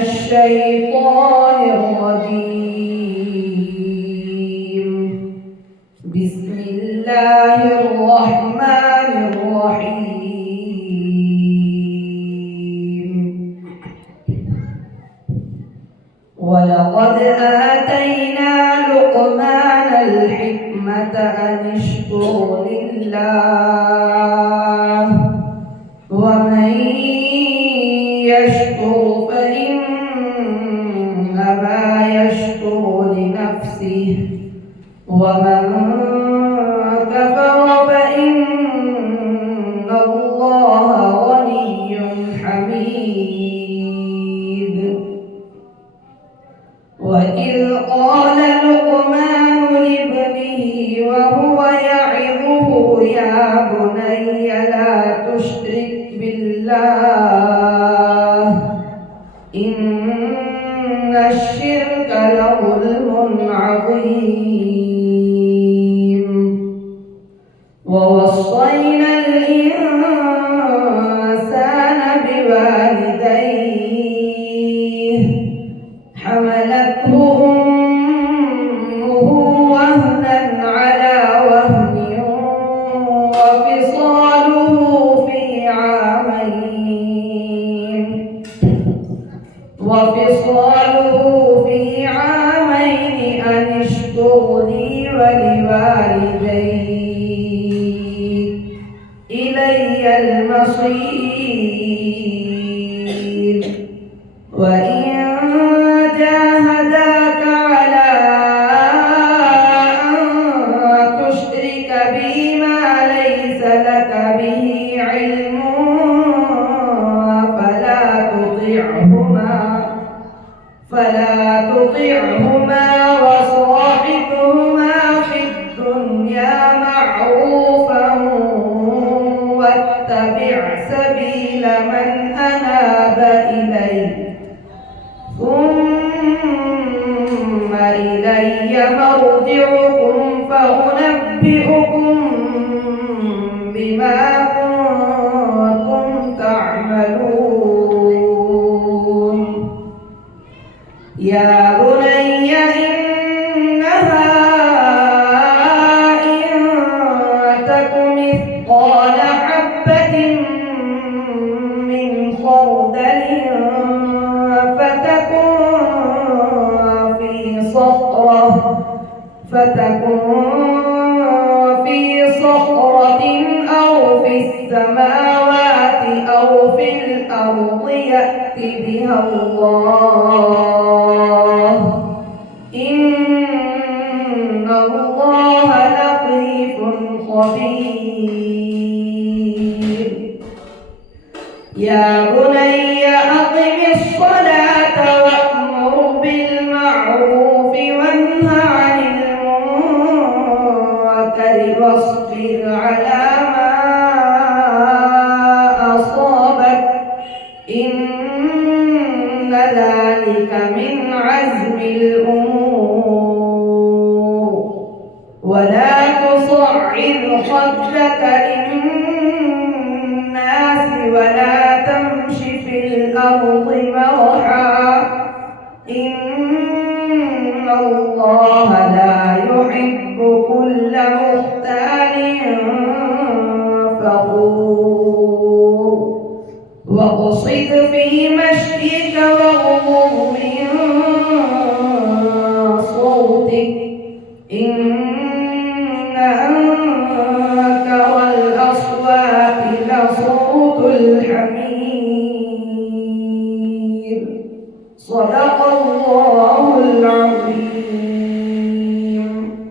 الشيطان الرجيم. بسم الله الرحمن الرحيم. ولقد آتينا لقمان الحكمة أن اشكر لله ومن يشكر فإنما يشكر لنفسه ومن كفر فإن الله غني حميد. وإذ قال لقمان لابنه وهو يعظه يا بني لا تشرك بالله إن الشرك لظلم عظيم. ووصينا الإنسان بوالديه حملته أمه وهنا على وهن وفصاله في عامين أن اشكر لي ولوالديك إلي المصير. وإن جاهداك على أن تشرك بي ما ليس لك به علم فلا تطعهما وصاحبهما في الدنيا معروفا واتبع سبيل من أناب إلي ثم إلي مرجعكم فأنبئكم بما كنتم تعملون. يا بني إنها إن تك مثقال حبة من خردل فتكن في صخرة أو في السماوات أو في الأرض يأت بها الله إن الله لطيف خبير. يا بني أقم الصلاة وأمر بالمعروف وانه عن المنكر واصبر على ما أصابك إن ذلك من عزم الأمور. ولا تصعر خدك للناس ولا تمش في الأرض مرحا إن الله لا يحب كل مختال فخور. واقصد في مشيك واغضض من صوتك إن أنكر الأصوات لصوت الحمير. صدق الله